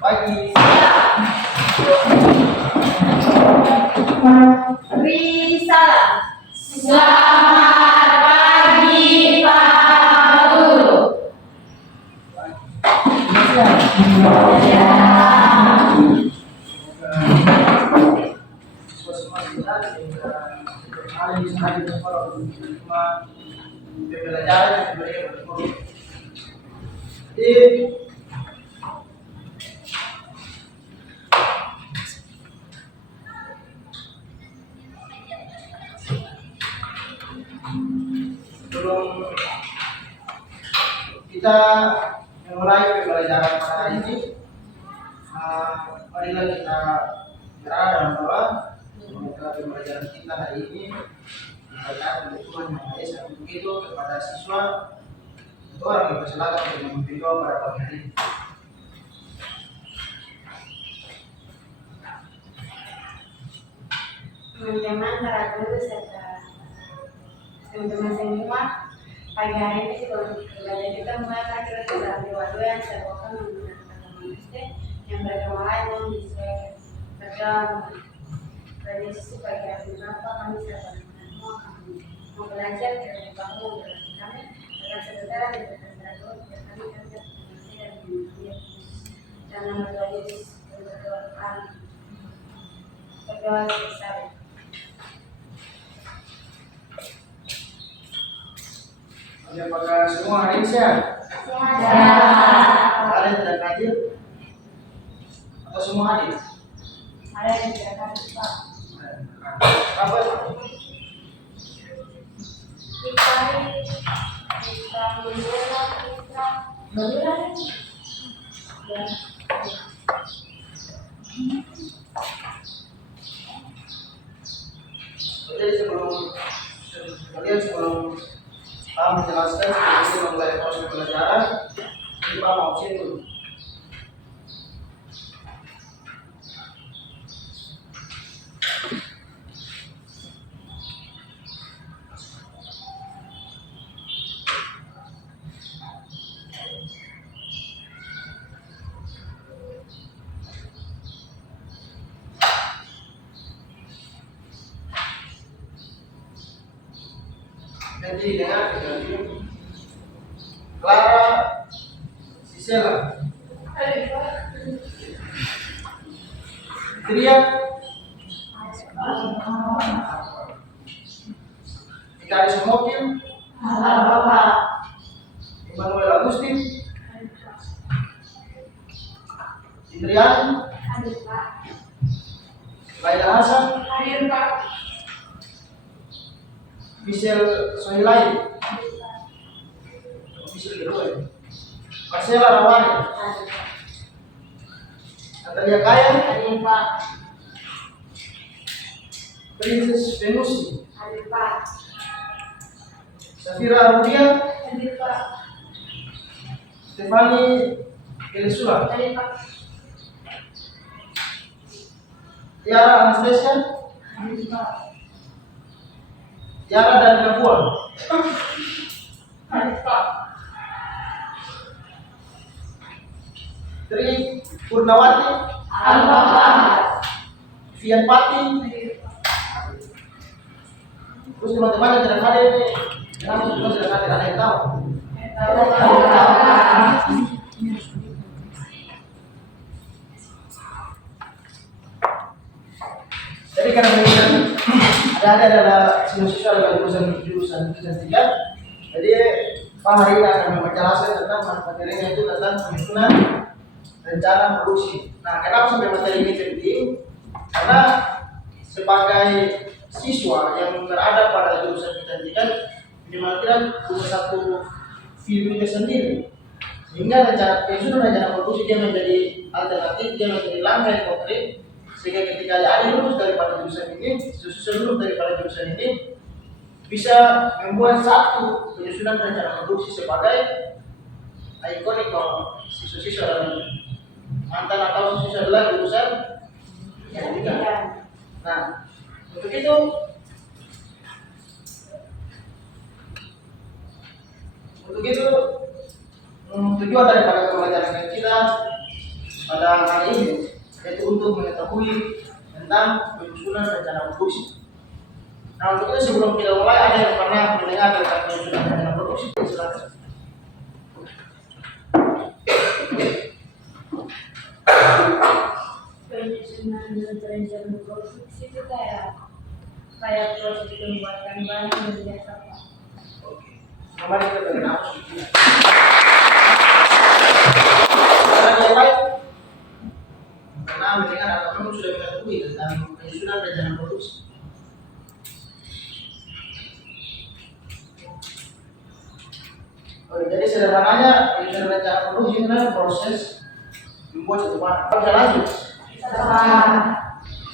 Pagi. Risalah. Selamat pagi Pak Guru. Sebelum kita memulai pembelajaran pada hari ini, marilah kita berada dalam doa. Semoga pembelajaran kita hari ini diberkati oleh Tuhan Yang Maha Esa. Untuk itu kepada siswa untuk orang yang bersilakan untuk memimpin doa pada pagi hari ini. Teman-teman para guru serta teman-teman semua, pagi hari ini sebelum belajar kita mulai kita sudah doa yang saya bawakan menggunakan kata manusia yang beragama lain yang bisa berdoa pada Yesus pagi hari berapa kami serta teman-teman mau belajar dari bangun berarti kami akan sebentar di berkata doa kami akan manusia dan manusia dan nama Tuhan Yesus berdoa berdoa selesai. Apakah semua hari ini sehat? Ada yang tidak hadir? Atau semua hadir? Ada yang tidak hadir Pak. Apa? Kita membela kita berani. Jadi sebelum Pak menjelaskan sebelum memulai proses pembelajaran, ini Pak mau sini dulu. Jadi dengan Clara Sisela Fitrian Ikari Sumokil Immanuel Agustin Indrian Laila Hasan Michelle Sohilai Michelle Leroy Marcela Rawani Natalia Kaya Princess Venusi Safira Rudia Stefani Elisula Tiara Anastasia Tiara dan Gabuan Tri Purnawati Vian Pati. Terus teman-teman yang tidak hadir ini, kenapa semua tidak hadir? Ada yang tahu? Jadi karena ada adalah siswa dalam jurusan 3. Jadi Pak hari ini akan menjelaskan tentang materinya itu tentang penyusunan rencana produksi. Nah, kenapa sampai materi ini penting? Karena sebagai siswa yang berada pada jurusan kecantikan minimal punya satu filmnya sendiri, sehingga penyusunan rencana produksi dia menjadi alternatif, dia menjadi langkah yang konkret, sehingga ketika ada lulus daripada jurusan ini, lulus daripada jurusan ini bisa membuat satu penyusunan rencana produksi sebagai ikonik kalau siswa-siswa dalam mantan atau siswa adalah jurusan kecantikan. Nah, untuk itu tujuan daripada pembelajaran kita pada hari ini yaitu untuk mengetahui tentang penyusunan rencana produksi. Nah, untuk itu sebelum kita mulai, ada yang pernah mendengar tentang penyusunan rencana produksi? Silakan. Penyusunan rencana produksi itu kayak proses pembuatan barang dan jasa, Pak. Oke. Mari kita dengar. Ada yang lain? Pernah mendengar atau kamu sudah mengetahui tentang penyusunan rencana produksi? Oke, jadi sederhananya penyusunan rencana produksi adalah proses membuat satu barang. Bisa lanjut.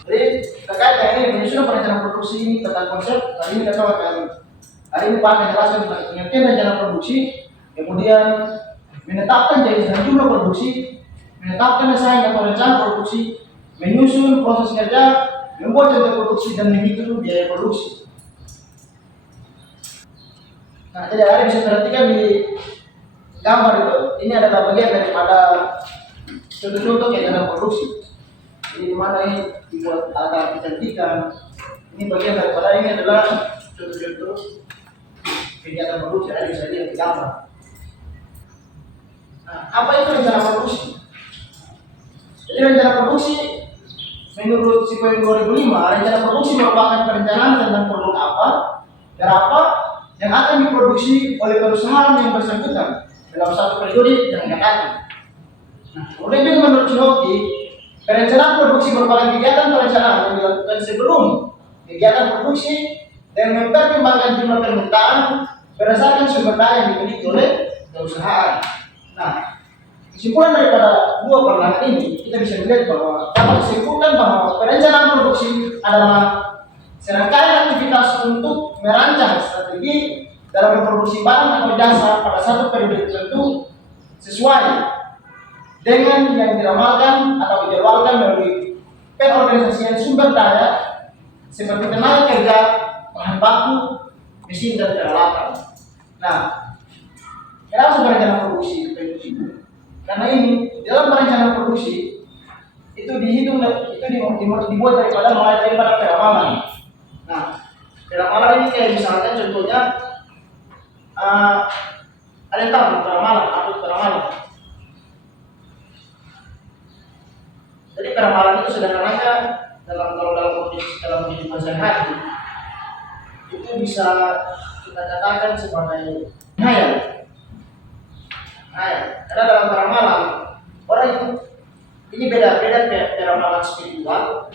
Jadi terkait dengan ini penyusunan perencanaan produksi ini tentang konsep hari ini kita akan Pak menjelaskan tentang pengertian rencana produksi, kemudian menetapkan jenis dan jumlah produksi, menetapkan desain atau rencana produksi, menyusun proses kerja, membuat contoh produksi dan menghitung biaya produksi. Nah, jadi ada bisa perhatikan di gambar itu, ini adalah bagian daripada contoh-contoh kegiatan produksi. Jadi di mana ini dibuat alat kecantikan, ini bagian daripada ini adalah contoh-contoh kegiatan produksi, ada bisa dilihat di gambar. Nah, apa itu rencana produksi? Jadi rencana produksi menurut SIPOIN 2005, rencana produksi merupakan perencanaan tentang produk apa, berapa yang akan diproduksi oleh perusahaan yang bersangkutan dalam satu periode yang akan datang. Nah, kemudian juga menurut Chinoki, perencanaan produksi merupakan kegiatan perencanaan yang dilakukan sebelum kegiatan produksi dan mempertimbangkan jumlah permintaan berdasarkan sumber daya yang dimiliki oleh perusahaan. Nah, kesimpulan daripada dua perlahan ini, kita bisa melihat bahwa dapat disimpulkan bahwa perencanaan produksi adalah serangkaian aktivitas untuk merancang strategi dalam memproduksi barang atau jasa pada satu periode tertentu sesuai dengan yang diramalkan atau dijadwalkan melalui pengorganisasian sumber daya seperti tenaga kerja, bahan baku, mesin dan peralatan. Nah, kenapa perencanaan produksi itu? Karena ini dalam perencanaan produksi itu dihitung, dibuat daripada peramalan. Nah, peramalan ini kayak misalkan contohnya ada yang tahu peramalan, apa itu peramalan? Jadi peramalan itu sederhananya dalam kehidupan sehari-hari itu bisa kita katakan sebagai hayal. Karena dalam peramalan orang itu ini beda peramalan spiritual,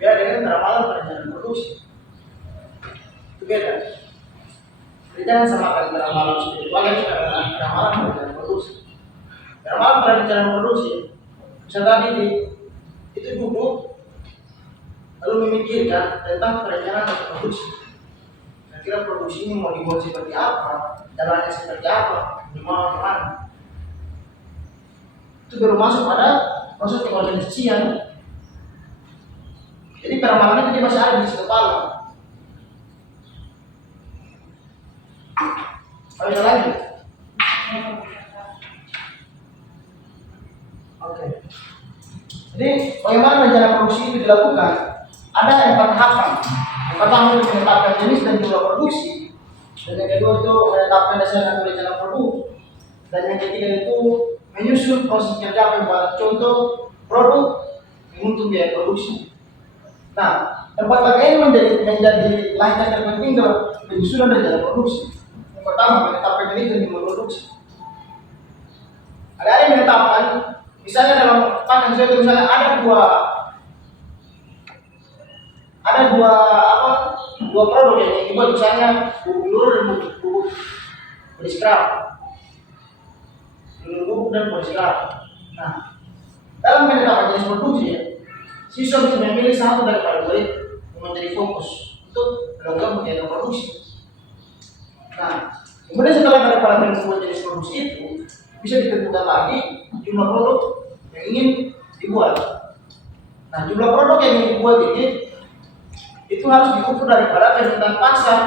beda dengan peramalan perencanaan produksi. Itu beda. Jadi jangan samakan peramalan spiritual dengan peramalan perencanaan produksi. Peramalan perencanaan produksi bisa tadi itu duduk lalu memikirkan tentang perencanaan produksi. Kira-kira produksi ini mau dibuat seperti apa, jalannya seperti apa, gimana. Itu baru masuk pada proses pengorganisasian. Jadi peramalan itu masih ada di kepala. Kalau bisa lanjut. Oke. Jadi bagaimana rencana produksi itu dilakukan? Ada 4 tahapan. Yang pertama itu menetapkan jenis dan jumlah produksi. Dan yang kedua itu menetapkan desain dan rencana produk. Dan yang ketiga itu menyusun proses kerja pembuatan contoh produk untuk biaya produksi. Nah, tempat bagian ini menjadi langkah terpenting dalam penyusunan rencana produksi. Yang pertama menetapkan jenis dan jumlah produksi. Ada yang menetapkan, misalnya dalam pakan suatu misalnya ada dua produk yang dibuat, misalnya bubuk telur dan bubuk beriskrap. Bubuk dan beriskrap. Nah, dalam menetapkan jenis produksi, siswa bisa memilih satu daripada dua itu yang menjadi fokus untuk melakukan kegiatan produksi. Nah, kemudian setelah daripada menentukan jenis produksi itu, bisa ditentukan lagi jumlah produk yang ingin dibuat. Nah, jumlah produk yang ingin dibuat ini itu harus diukur daripada permintaan pasar.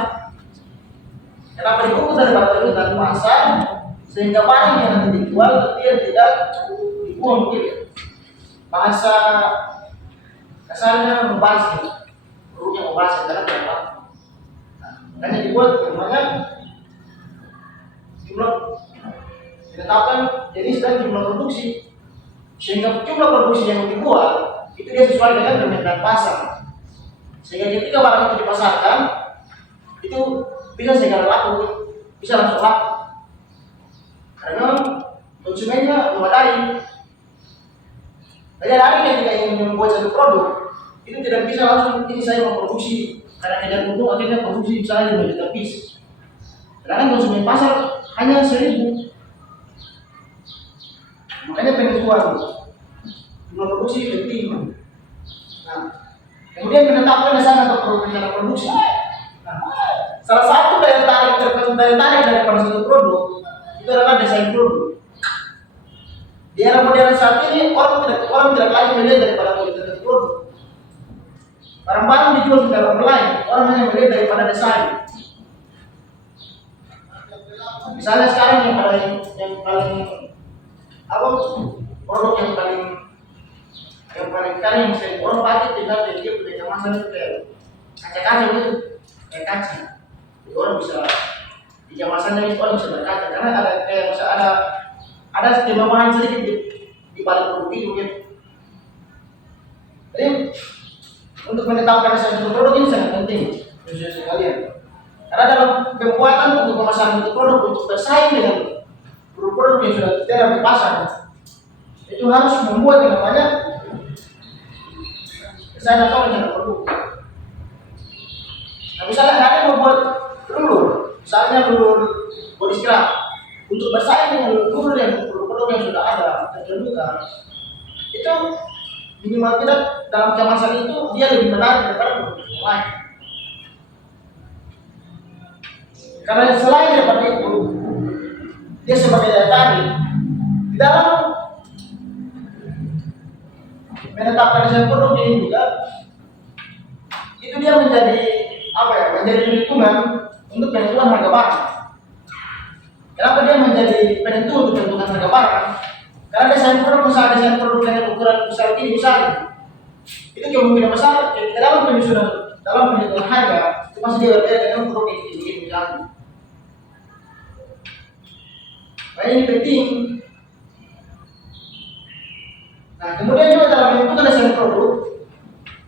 Kenapa diukur daripada permintaan pasar? sehingga barang yang nanti dijual dia tidak dibuang begitu. Bahasa kasarnya membazir, perlunya membazir karena berapa? Makanya dibuat bagaimana jumlah ditetapkan jenis dan jumlah produksi, sehingga jumlah produksi yang dijual itu dia sesuai dengan permintaan pasar, sehingga ketika barang itu dipasarkan itu bisa segera laku, bisa langsung laku karena konsumennya memadai. Jadi hari ketika ingin membuat satu produk itu tidak bisa langsung ini saya mau produksi karena kejar untung akhirnya produksi misalnya 5 juta piece. Sedangkan konsumen pasar hanya 1.000. Makanya penentuan jumlah produksi penting. Nah, kemudian menetapkan dasar atau rencana produksi. Nah, salah satu daya tarik daripada satu produk itu adalah desain produk. Di era modern saat ini orang tidak lagi melihat daripada kualitas produk. Barang-barang dijual secara online, orang hanya melihat daripada desain. Misalnya sekarang yang paling apa produk yang paling kali yang sering orang pakai tinggal dia punya kemasan itu kayak kaca-kaca gitu, kayak kaca. Jadi orang bisa di kemasannya orang bisa berkaca karena ada kayak bisa ada kemewahan sedikit di balik produk itu gitu. Jadi untuk menetapkan satu produk ini sangat penting khususnya sekalian. Karena dalam pembuatan untuk pemasaran itu produk untuk bersaing dengan produk-produk yang sudah tersedia di pasar, itu harus membuat yang namanya desain atau rencana produk. Nah, misalnya ada yang membuat lulur, misalnya lulur body scrub, untuk bersaing dengan lulur yang produk-produk yang sudah ada terkemuka, itu minimal tidak dalam kemasan itu dia lebih menarik daripada produk yang lain. Karena selain daripada itu, dia sebagai daya tarik di dalam menetapkan desain produk ini juga, itu dia menjadi menjadi perhitungan untuk penentuan harga barang. Kenapa dia menjadi penentu untuk penentuan harga barang? Karena desain produk dengan ukuran besar ini besar, itu kemungkinan besar ketika dalam penentuan harga itu masih dia berbeda dengan produk yang ini misalnya. Nah, ini penting. Nah, kemudian juga dalam menentukan desain produk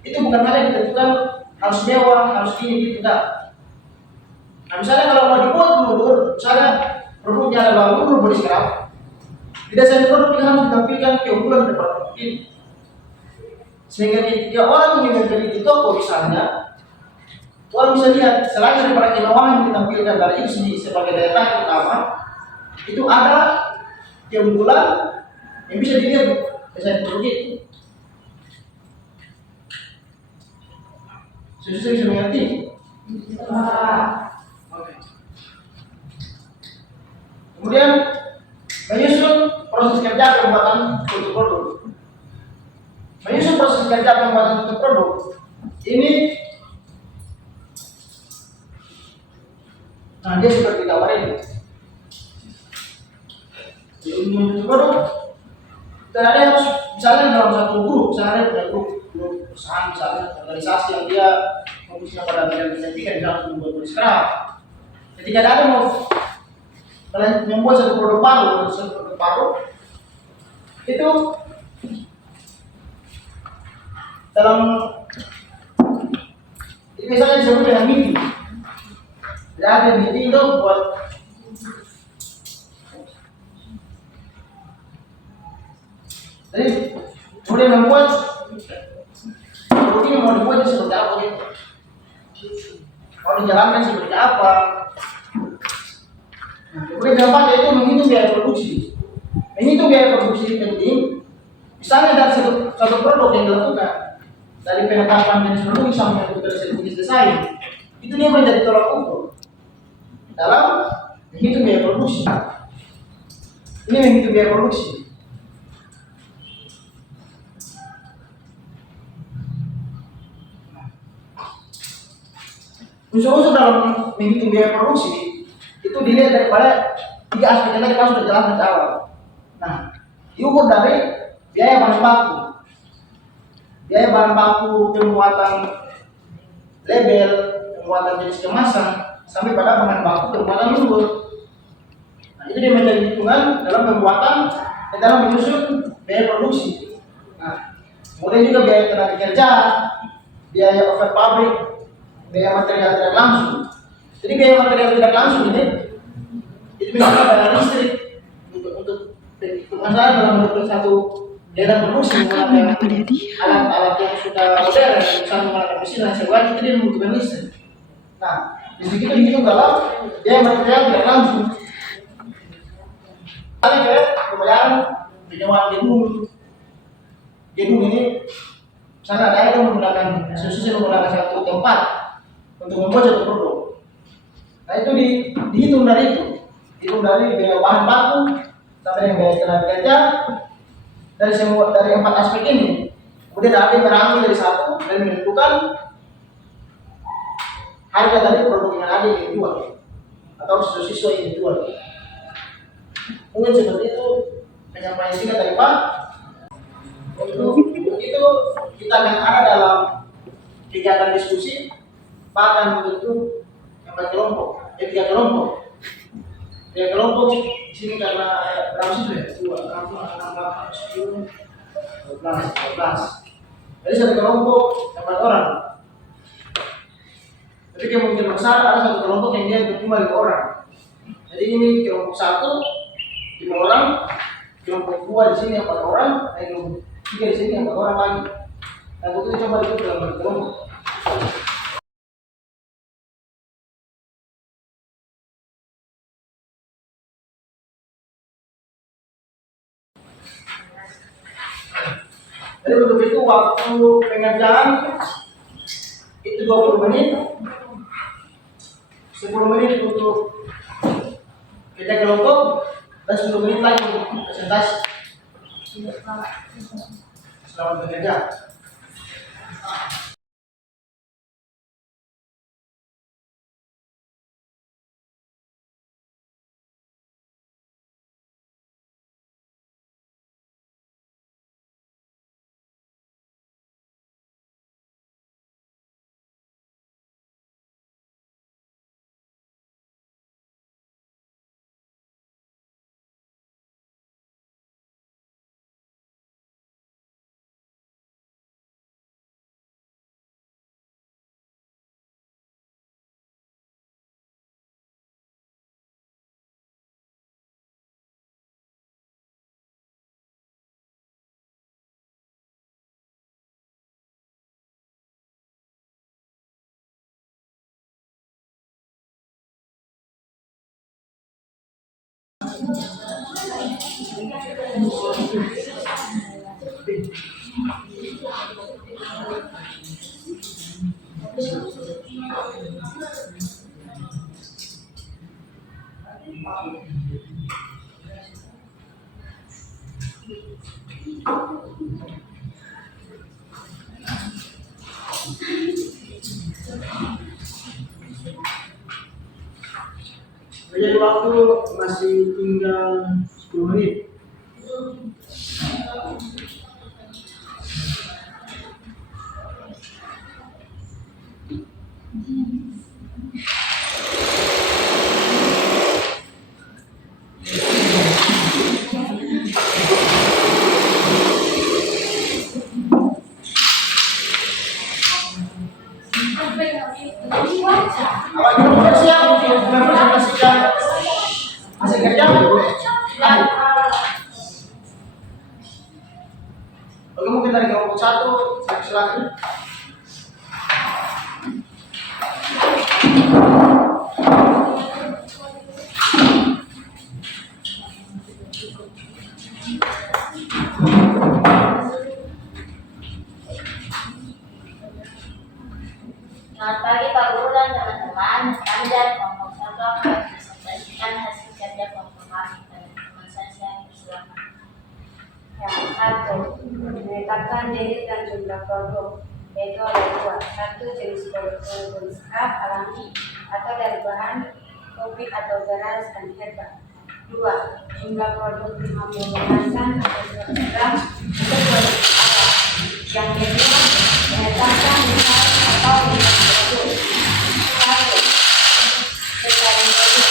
itu bukan hanya ditentukan harus mewah, harus ini tidak. Nah, misalnya kalau mau dibuat lulur, misalnya produknya adalah lulur body scrub, di desain produk ini harus ditampilkan keunggulan daripada produk ini, sehingga ketika orang ingin beli di toko misalnya, orang bisa lihat selain daripada kemewahan yang ditampilkan dari itu sendiri sebagai daya tarik utama, itu ada keunggulan yang bisa dilihat desain produk itu. Susah bisa mengerti? Oke. Kemudian menyusun proses kerja pembuatan suatu produk. Menyusun proses kerja pembuatan suatu produk ini, nah dia seperti gambar ini. Untuk produk, dan ada yang harus misalnya dalam satu grup, misalnya ada grup perusahaan, misalnya organisasi yang dia fokusnya pada bidang kecantikan, misalnya untuk membuat body scrub. Ketika ada yang mau membuat satu produk baru, itu dalam ini misalnya disebut dengan meeting. Jadi ada meeting itu buat jadi kemudian membuat produk ini mau dibuat seperti apa gitu, mau dijalankan seperti apa. Nah, kemudian dampaknya itu menghitung biaya produksi. Menghitung biaya produksi penting. Misalnya dari satu produk yang dilakukan dari penetapan jenis produk sampai ke jenis desain, itu dia menjadi tolak ukur dalam menghitung biaya produksi. Ini menghitung biaya produksi. Unsur-unsur dalam menghitung biaya produksi itu dilihat daripada Tiga aspek yang tadi Pak sudah jelaskan di awal. Nah, diukur dari biaya bahan baku, pembuatan label, pembuatan jenis kemasan, sampai pada bahan baku pembuatan lumpur. Nah, itu dia menjadi hitungan dalam pembuatan dan dalam menyusun biaya produksi. Nah, kemudian juga biaya tenaga kerja, biaya over pabrik, biaya material tidak langsung. Jadi biaya material tidak langsung ini itu misalnya bayar listrik untuk masalah dalam bentuk satu daerah produksi menggunakan alat-alat yang sudah modern, misalnya menggunakan mesin dan sebagainya, itu dia membutuhkan listrik. Nah, listrik itu dihitung dalam biaya material tidak langsung. Ada ke pembayaran penyewaan gedung ini, misalnya ada yang menggunakan satu tempat untuk membuat satu produk. Nah, itu dihitung dari itu, biaya bahan baku sampai dengan biaya tenaga kerja dari 4 aspek ini. Kemudian ada yang berambil dari satu dan menentukan harga dari produk yang ada yang dijual atau siswa yang dijual. Mungkin seperti itu penyampaian singkat dari Pak. Untuk itu kita akan ada dalam kegiatan diskusi, Pak akan membentuk tiga kelompok. Tiga kelompok di sini karena berapa sih ya? 2, 6, 10, 12. Jadi satu kelompok 4 orang. Tapi kemungkinan besar ada satu kelompok yang dia cuma 5 orang. Jadi ini kelompok 1 5 orang, kelompok 2 di sini 4 orang, dan kelompok 3 di sini 4 orang lagi. Dan kita coba ikut dalam kelompok. Jadi untuk itu waktu pengerjaan itu 20 menit, 10 menit untuk kerja kelompok, dan 10 menit lagi untuk presentasi. Selamat bekerja. Jadi waktu masih tinggal 10 menit. Awak kita siap untuk mempresentasikan hasil kerja. Oke, mungkin dari kelompok 1, silakan. Selamat pagi Pak Guru dan teman-teman. Kami dari kelompok 1 akan mempresentasikan hasil kerja kelompok kami pada teman saya persilakan. Yang 1. Menetapkan jenis dan jumlah produk, yaitu ada 2. 1. Jenis produk jenis alami atau dari bahan tropik atau beras dan herbal. 2. Jumlah produk 50 kemasan atau 100 gram untuk produk awal. Yang kedua, menetapkan besar atau limit produk. 1. Besaran produk.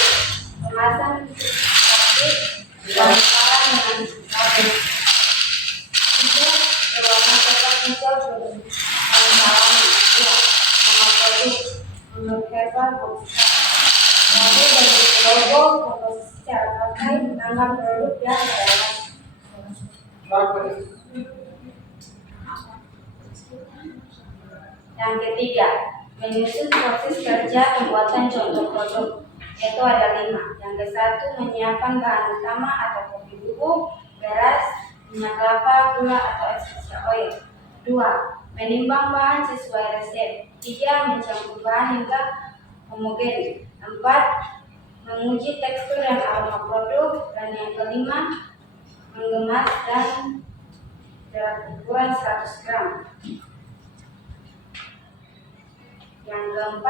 Kemasan plastik transparan dengan label. 3. Berwarna coklat hijau produk alami. 2. Nama produk menurut herbal box. Lalu bentuk logo, komposisi cara pakai, nama produk dan relasi. Yang ketiga, menyusun proses kerja pembuatan contoh produk, yaitu ada 5. Yang ke-1, menyiapkan bahan utama atau kopi bubuk, beras, minyak kelapa, gula atau essential oil. 2. Menimbang bahan sesuai resep. 3. Mencampur bahan hingga homogen. 4. Menguji tekstur dan aroma produk. Dan yang ke-5, mengemas dan berat ukuran 100 gram. Yang ke-4,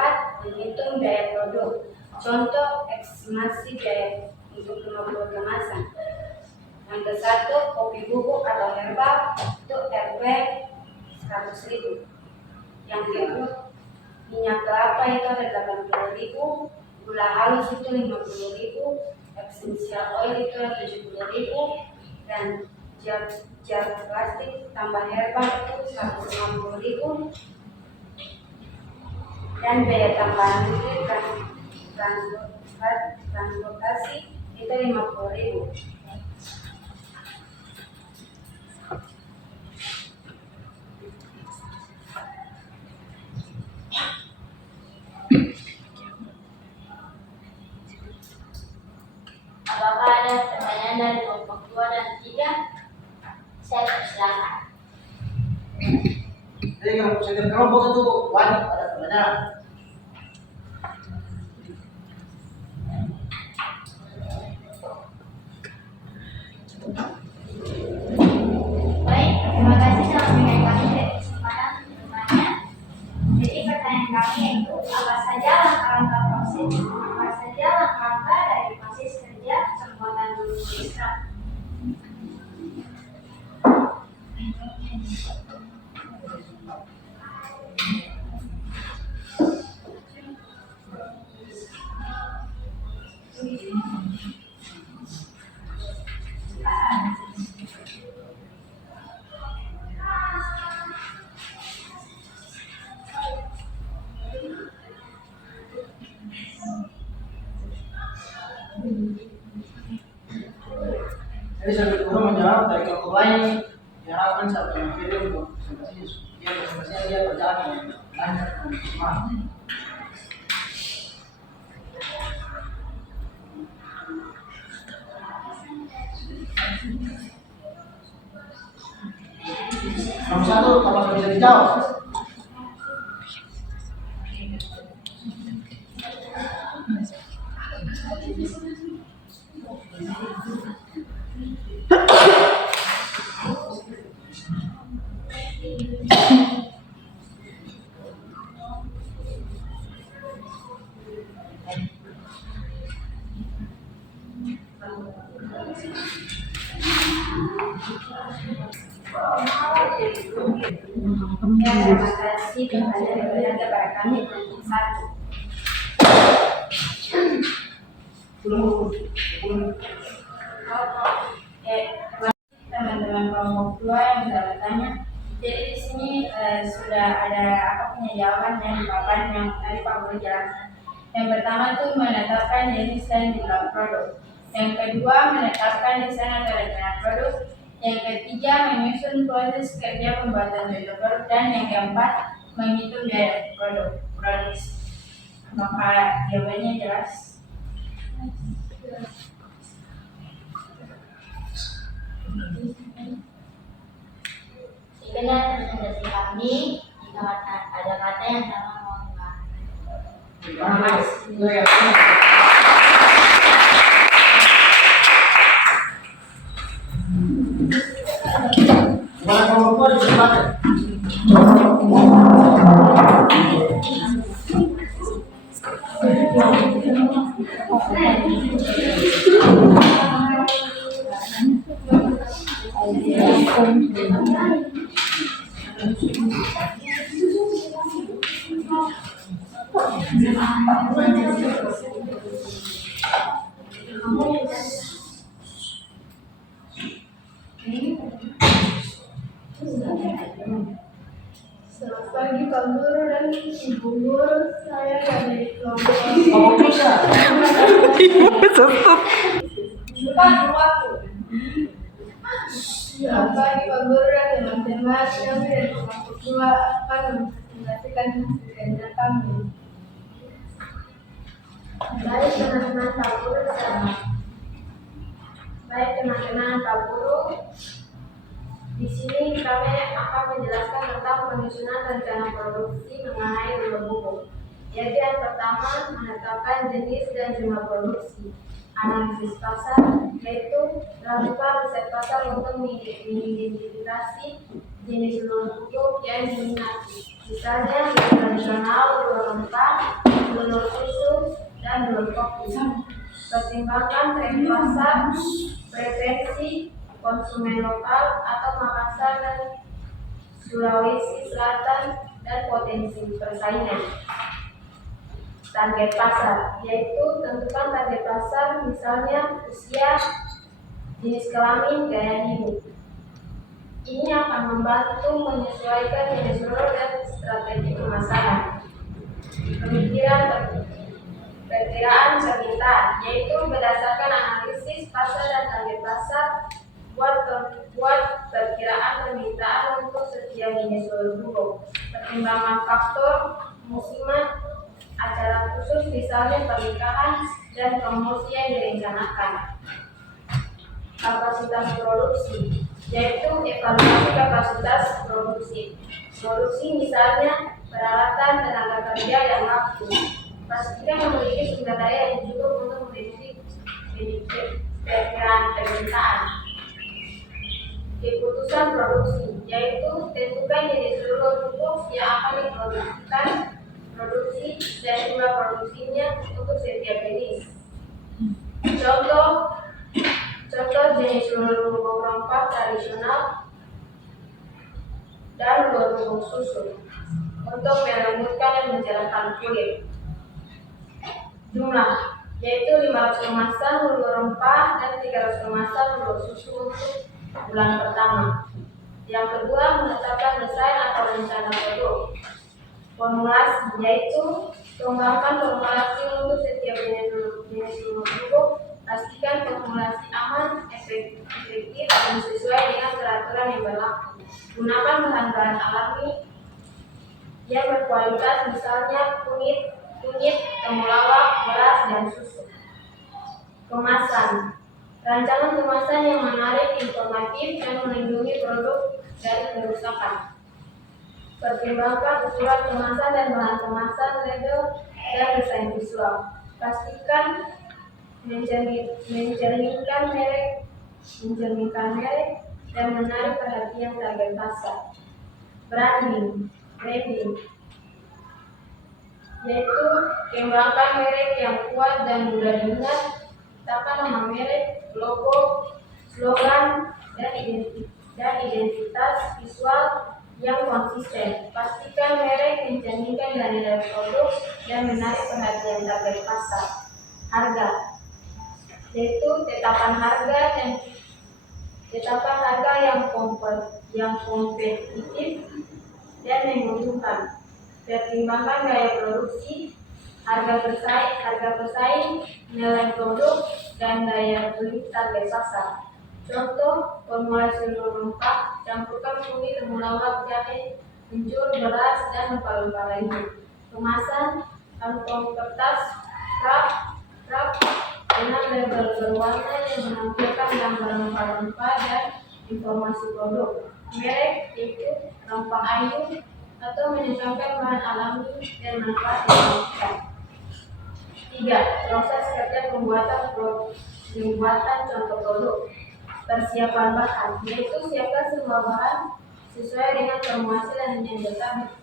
menghitung biaya produk. Contoh estimasi biaya untuk 50 kemasan. Yang ke-1, kopi bubuk atau herbal itu Rp 100.000. Yang kedua, minyak kelapa itu ada 80.000, gula halus itu 50.000, essential oil itu 70.000, dan jar plastik tambah herbal itu 150.000, dan biaya tambahan listrik dan transportasi itu 50.000. Apakah ada pertanyaan dari kelompok 2 dan 3? Saya persilakan. Jadi kalau setiap kelompok itu wajib ada pertanyaan. Baik, terima kasih telah memberikan kami kesempatan bertanya. Jadi pertanyaan kami yaitu apa saja langkah-langkah proses, apa saja langkah-langkah dari proses kerja pembuatan ekstrak. Jadi saya kedua menjawab dari kelompok lain, diharapkan saya mengirim untuk presentasinya dia berjalan dengan lancar dan maksimal. Nomor 1, apakah bisa dijawab? Ya, terima kasih kepada diberikan kepada kami untuk 1. Teman-teman kelompok 2 yang sudah bertanya. Jadi di sini sudah ada punya jawabannya di papan yang tadi Pak Guru jelaskan. Yang pertama itu menetapkan jenis dan jumlah produk. Yang kedua, menetapkan desain atau rencana produk. Yang ketiga, menyusun proses kerja pembuatan contoh produk. Dan yang keempat, menghitung biaya produk. Apakah jawabannya jelas? Sekedar presentasi kami, jika ada kata yang salah mohon maaf. Terima kasih. Gimana kelompok 2 dipersilakan? Selamat pagi Pak Guru dan Ibu Guru, saya dari kelompok. Ngomong bisa. Bukan waktu. Selamat pagi Pak Guru dan teman-teman, kami dari kelompok 2 akan mempresentasikan kerja kami. Baik teman-teman Pak Guru, di sini kami akan menjelaskan tentang penyusunan rencana produksi mengenai dua buku. Yaitu yang pertama menetapkan jenis dan jumlah produksi, analisis pasar, yaitu melakukan riset pasar untuk mengidentifikasi jenis telur pupuk yang diminati, misalnya telur tradisional, telur rempah, telur susu, dan telur kopi. Pertimbangkan tren pasar, preferensi konsumen lokal atau Makassar dan Sulawesi Selatan, dan potensi persaingan. Target pasar, yaitu tentukan target pasar, misalnya usia, jenis kelamin, gaya hidup. Ini akan membantu menyesuaikan jenis telur dan strategi pemasaran. Perkiraan permintaan, yaitu berdasarkan analisis pasar dan target pasar, buat perkiraan permintaan untuk setiap jenis telur pupuk. Pertimbangan faktor musiman, acara khusus misalnya pernikahan dan promosi yang direncanakan. Kapasitas produksi, yaitu evaluasi kapasitas produksi. Produksi misalnya peralatan, tenaga kerja, dan waktu. Pastikan memiliki sumber daya yang cukup untuk memiliki perkiraan permintaan. Keputusan produksi, yaitu tentukan jenis telur pupuk yang akan diproduksikan, produksi dan jumlah produksinya untuk setiap jenis. Contoh jenis telur pupuk rempah tradisional dan telur pupuk susu untuk melembutkan dan mencerahkan kulit. Jumlah, yaitu 500 kemasan telur rempah dan 300 kemasan telur susu untuk bulan pertama. Yang kedua, menetapkan desain atau rencana produk. Formulasi, yaitu kembangkan formulasi untuk setiap jenis telur pupuk. Pastikan formulasi aman, efektif, dan sesuai dengan peraturan yang berlaku. Gunakan bahan-bahan alami yang berkualitas, misalnya kunyit, temulawak, beras, dan susu. Kemasan, rancangan kemasan yang menarik, informatif, dan melindungi produk dari kerusakan. Pertimbangkan ukuran kemasan dan bahan kemasan, label, dan desain visual. Pastikan mencerminkan merek dan menarik perhatian target pasar. Branding, yaitu kembangkan merek yang kuat dan mudah diingat. Tetapkan nama merek, logo, slogan, dan identitas visual yang konsisten. Pastikan merek mencerminkan nilai produk dan menarik perhatian target pasar. Harga, yaitu tetapkan harga yang kompetitif dan menguntungkan. Pertimbangkan gaya produksi, harga pesaing, nilai produk, dan daya beli target pasar. Contoh, formulasi telur rempah, campurkan kunyit, temulawak, jahe, kencur, beras, dan rempah-rempah lainnya. Kemasan, kantong kertas, wrap dengan label berwarna yang menampilkan gambar rempah-rempah dan informasi produk. Merek, yaitu rempah ayu, atau menempelkan bahan alami dan manfaat yang diinginkan. 3. Proses kerja pembuatan contoh produk. Persiapan bahan, yaitu siapkan semua bahan sesuai dengan formulasi dan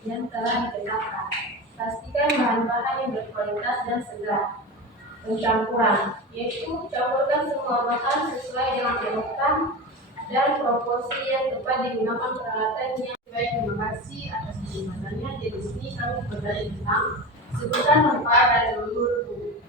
yang telah ditetapkan. Pastikan bahan-bahan yang berkualitas dan segar. Pencampuran, yaitu campurkan semua bahan sesuai dengan belokan dan proporsi yang tepat digunakan peralatannya. Baik, terima kasih atas kesempatannya. Jadi di sini kami berdaya tentang sebutan manfaat dari lulur buku.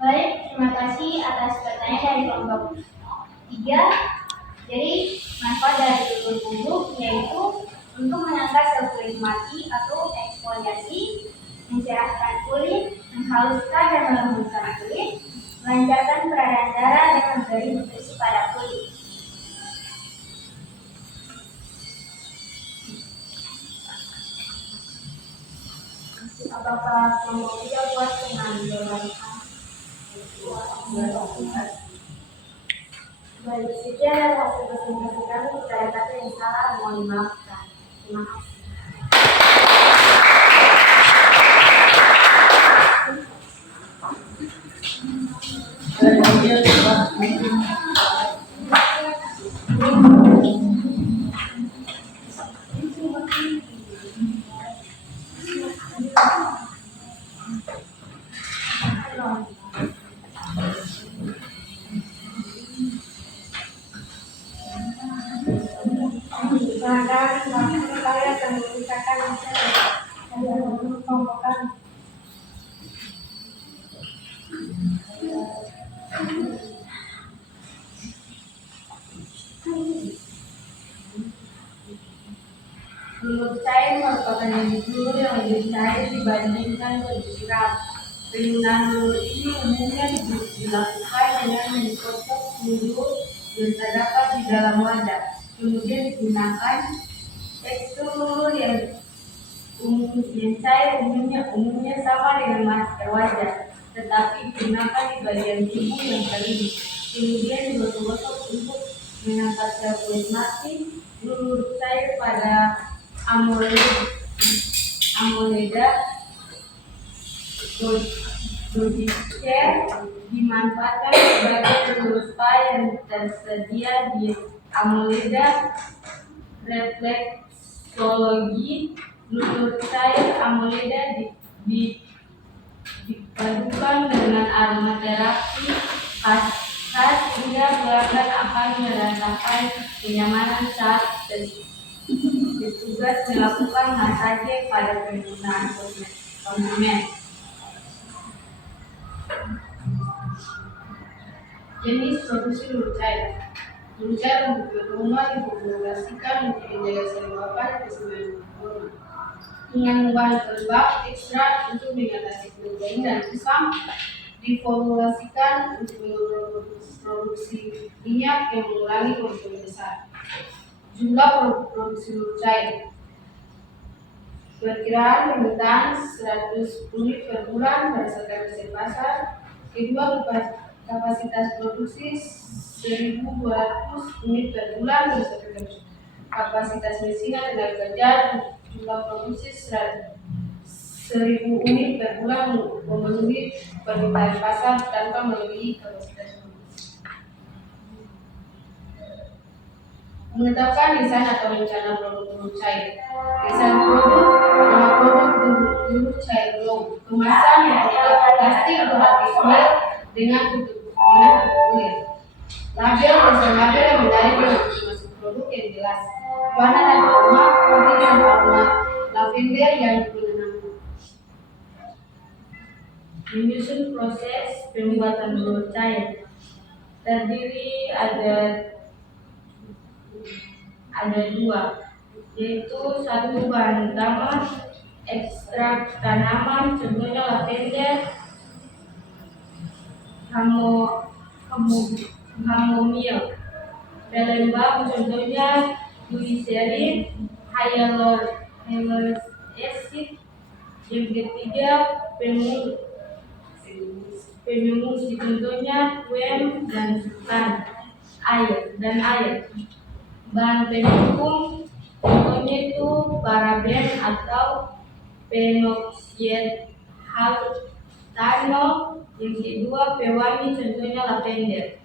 Baik, terima kasih atas pertanyaan dari kelompok 3. Jadi, manfaat dari lulur bubuk yaitu untuk menangkal sel kulit mati atau eksfoliasi, mencerahkan kulit, menghaluskan dan melembutkan kulit, melancarkan peredaran darah dan memberi nutrisi pada kulit. Apakah kelompok 3 puas dengan jawaban A? Baik, sekian hasil presentasi kami. Jika ada kata yang salah, mohon dimaafkan. Terima kasih. Kemudian Barangkali kalian akan menceritakan hasil kelompok kami. Lulur cair merupakan jenis lulur yang lebih cair dibandingkan lebih siram. Penggunaan lulur ini umumnya dilakukan dengan menyemprot lulur yang terdapat di dalam wadah. Kemudian digunakan tekstur lulur yang cair umumnya sama dengan masker wajah, tetapi digunakan di bagian tubuh yang kering. Kemudian digosok-gosok untuk menangkal sel kulit mati. Lulur cair pada Amoleda dodicea dimanfaatkan sebagai lulur spa yang tersedia di Amoleda refleksologi. Lulur cair Amoleda dipadukan dengan aromaterapi khas sehingga pelanggan akan merasakan kenyamanan saat bertugas melakukan massage pada penggunaan konsumen. Jenis produksi lulur cair. Lulur cair untuk rumah diformulasikan untuk menjaga kelembapan keseimbangan dengan bahan pelembab ekstrak untuk mengatasi kulit kering dan kusam. Diformulasikan untuk memproduksi minyak yang mengurangi volume besar. Jumlah produksi lulur cair. Perkiraan permintaan 100 unit per bulan berdasarkan riset pasar. Kedua, kapasitas produksi 1.200 unit per bulan berdasarkan kapasitas mesin dan tenaga kerja. Jumlah produksi 1.000 unit per bulan memenuhi permintaan pasar tanpa melebihi kapasitas produksi. Menetapkan desain atau rencana produk lulur cair. Desain produk, nama produk lulur cair glow. Kemasan yang terbuat plastik berlapis foil dengan tutup kulit. Label, desain label yang menarik dan masuk produk yang jelas. Warna dan aroma, putih dan aroma lavender yang menenangkan. Menyusun proses pembuatan lulur cair. Terdiri ada dua, yaitu satu bahan utama ekstrak tanaman, contohnya lavender, chamomile, pelembab, contohnya glycerin, hyaluronic acid. Yang ketiga pemulsi, contohnya wem dan air. Bahan pendukung contohnya itu paraben atau phenoxyethanol. Yang kedua pewangi, contohnya lavender.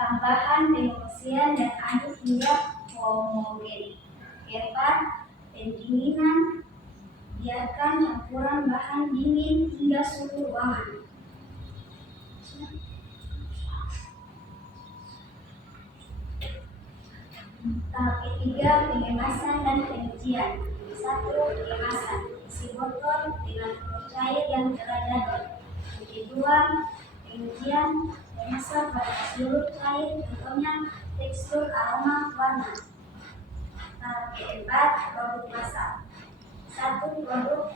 tambahan pengosian dan aduk hingga homogen. Keempat, pendinginan. Biarkan campuran bahan dingin hingga suhu ruangan. Tahap ketiga, pengemasan dan pengujian. 1. Pengemasan. Isi botol dengan telur cair yang telah jadi. Yang kedua, pengujian. Mengasah pada seluruh cair, contohnya tekstur, aroma, warna. Tahap keempat, produk massal. 1. Produk.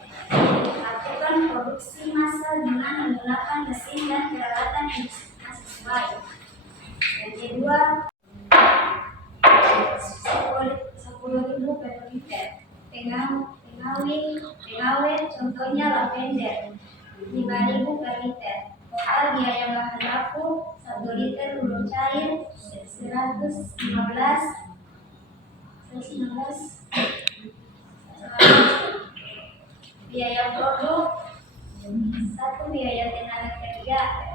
Lakukan produksi massal dengan menggunakan mesin dan peralatan yang sesuai. Yang kedua, 10.000 per liter. Pengawet contohnya lavender 5.000 per liter. Total biaya bahan baku 1 liter gula cair 115. Biaya produk 1. Biaya tenaga kerja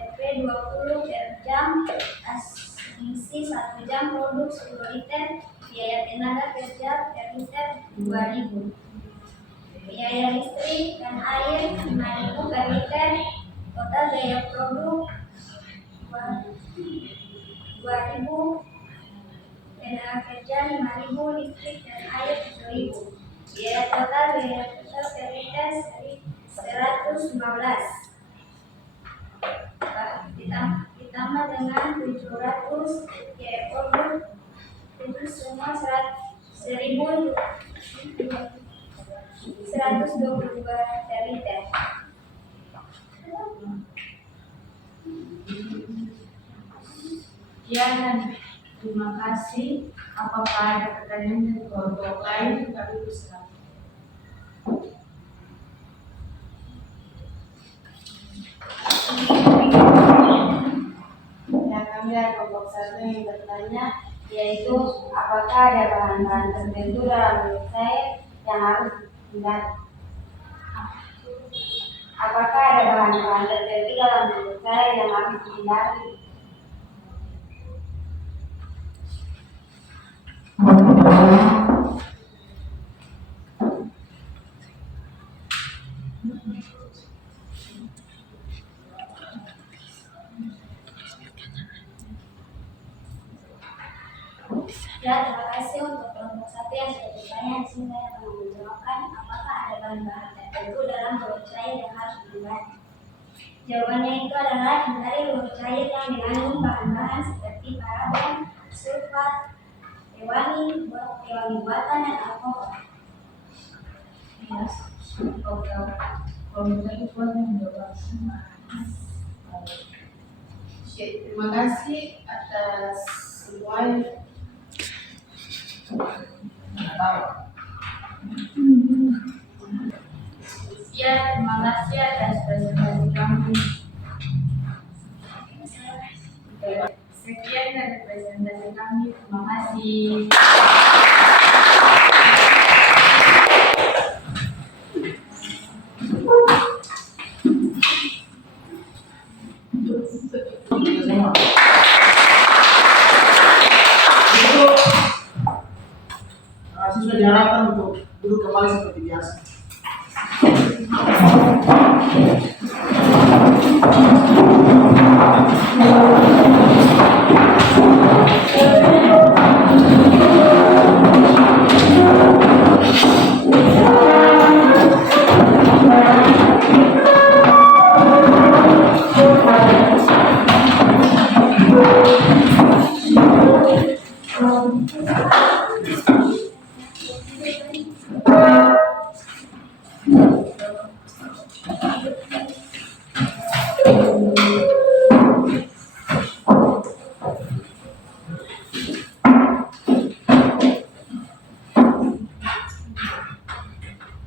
Rp 20 per jam. Asumsi 1 jam produk 10 liter. Biaya tenaga kerja per liter 2.000. Biaya listrik dan air 5.000 per liter. Total biaya produk 2.000. Tenaga kerja 5.000, listrik dan air 7.000. Biaya total per liter 115. Ditambah dengan 700 biaya produk itu semua 1.122 per liter. Ya, dan terima kasih. Apakah ada pertanyaan dari kelompok lain? Kami berserah. Ya, kami dari kelompok 1 yang bertanya, yaitu apakah ada bahan-bahan tertentu dalam minyak cair yang harus dihindari? Apakah ada bahan-bahan tertentu dalam minyak cair yang harus dihindari? Ya, terima kasih untuk kelompok 1 yang sudah bertanya. Di sini saya akan menjawabkan apakah ada bahan-bahan tertentu dalam telur cair yang harus dihindari. Jawabannya itu adalah hindari telur cair yang mengandung bahan-bahan seperti paraben, sulfat, pewangi buatan dan alkohol. Terima kasih atas semua. Ya, terima kasih atas presentasi kami. Sekian dari presentasi kami. Terima kasih. Siswa diharapkan untuk duduk kembali seperti biasa.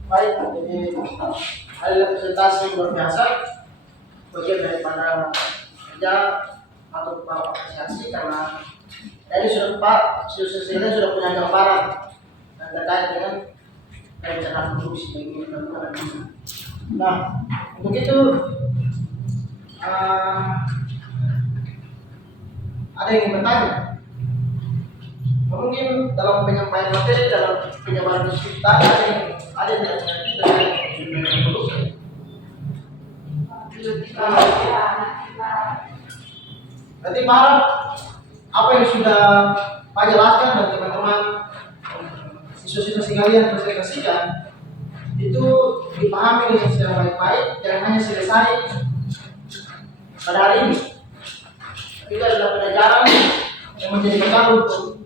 Baik, jadi ada presentasi yang luar biasa bagian daripada kerja atau apresiasi karena tadi sudah punya gambaran dan terkait dengan rencana produksi ini. Nah, untuk itu ada yang ingin bertanya? Mungkin dalam penyampaian materi, dalam penyampaian kita ada yang tidak mengerti tentang produksi. Berarti Pak, apa yang sudah Pak jelaskan dan teman-teman siswa-siswa sekalian presentasikan itu dipahami dengan secara baik-baik, jangan hanya selesai pada hari ini. Itu adalah pelajaran yang menjadi bekal untuk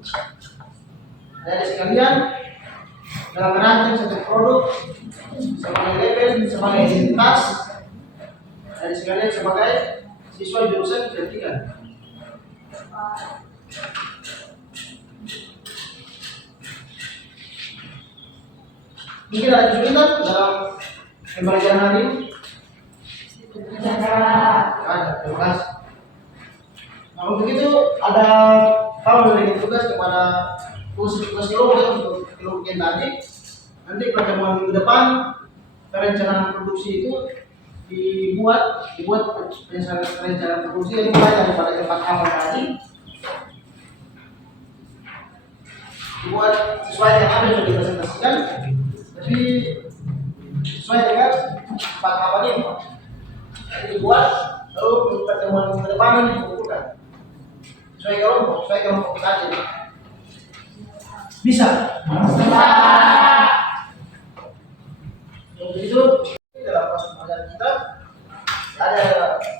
adik sekalian dalam merancang satu produk sebagai label, sebagai identitas adik sekalian sebagai siswa jurusan vertikal. Mungkin ada kesulitan dalam pembelajaran hari ini? Ada, terima kasih. Nah, untuk itu ada kalau memberikan tugas kepada tugas kelompok untuk kelompok yang tadi. Nanti pertemuan minggu depan perencanaan produksi itu dibuat perencanaan produksi yang mulai daripada tempat awal tadi dibuat sesuai dengan apa yang sudah dipresentasikan, tapi sesuai dengan tempat awal ini dibuat, lalu pertemuan minggu depan ini dikumpulkan sesuai kelompok kita aja. Bisa? Untuk itu dalam proses pelajaran kita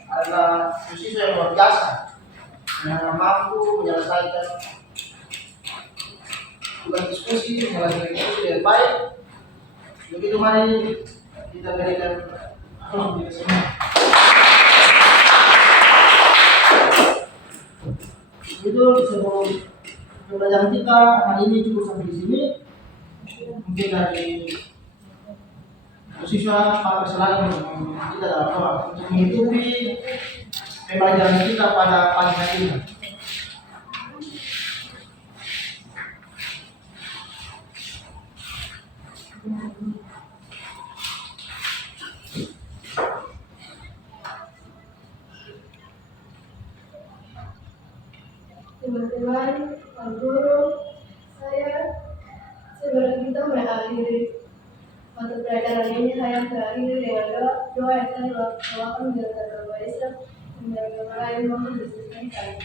adalah siswa yang luar biasa yang mampu menyelesaikan tugas diskusi, menyelesaikan diskusi dengan baik. Begitu mari kita berikan itu sebelum pelajaran kita hari ini cukup sampai di sini. Mungkin dari siswa Pak Perselakan kita dalam doa untuk mengikuti pembelajaran kita pada pagi hari ini. Teman-teman, Pak Guru, sebelum kita mengakhiri mata pelajaran ini, saya mengakhiri dengan doa yang saya doakan dengan nama Islam dan nama lain mohon diselesaikan.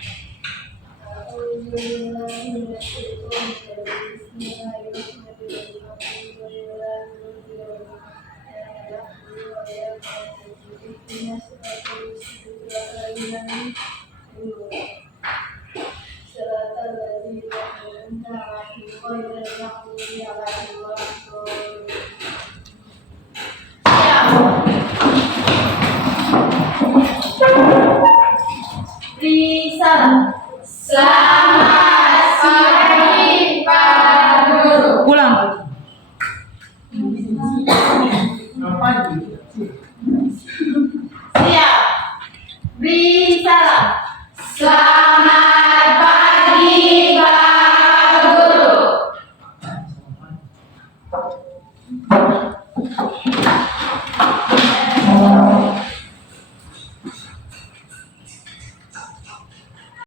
Salam. Selamat pagi Pak Guru. Pulang. Siap. Beri salam. Selamat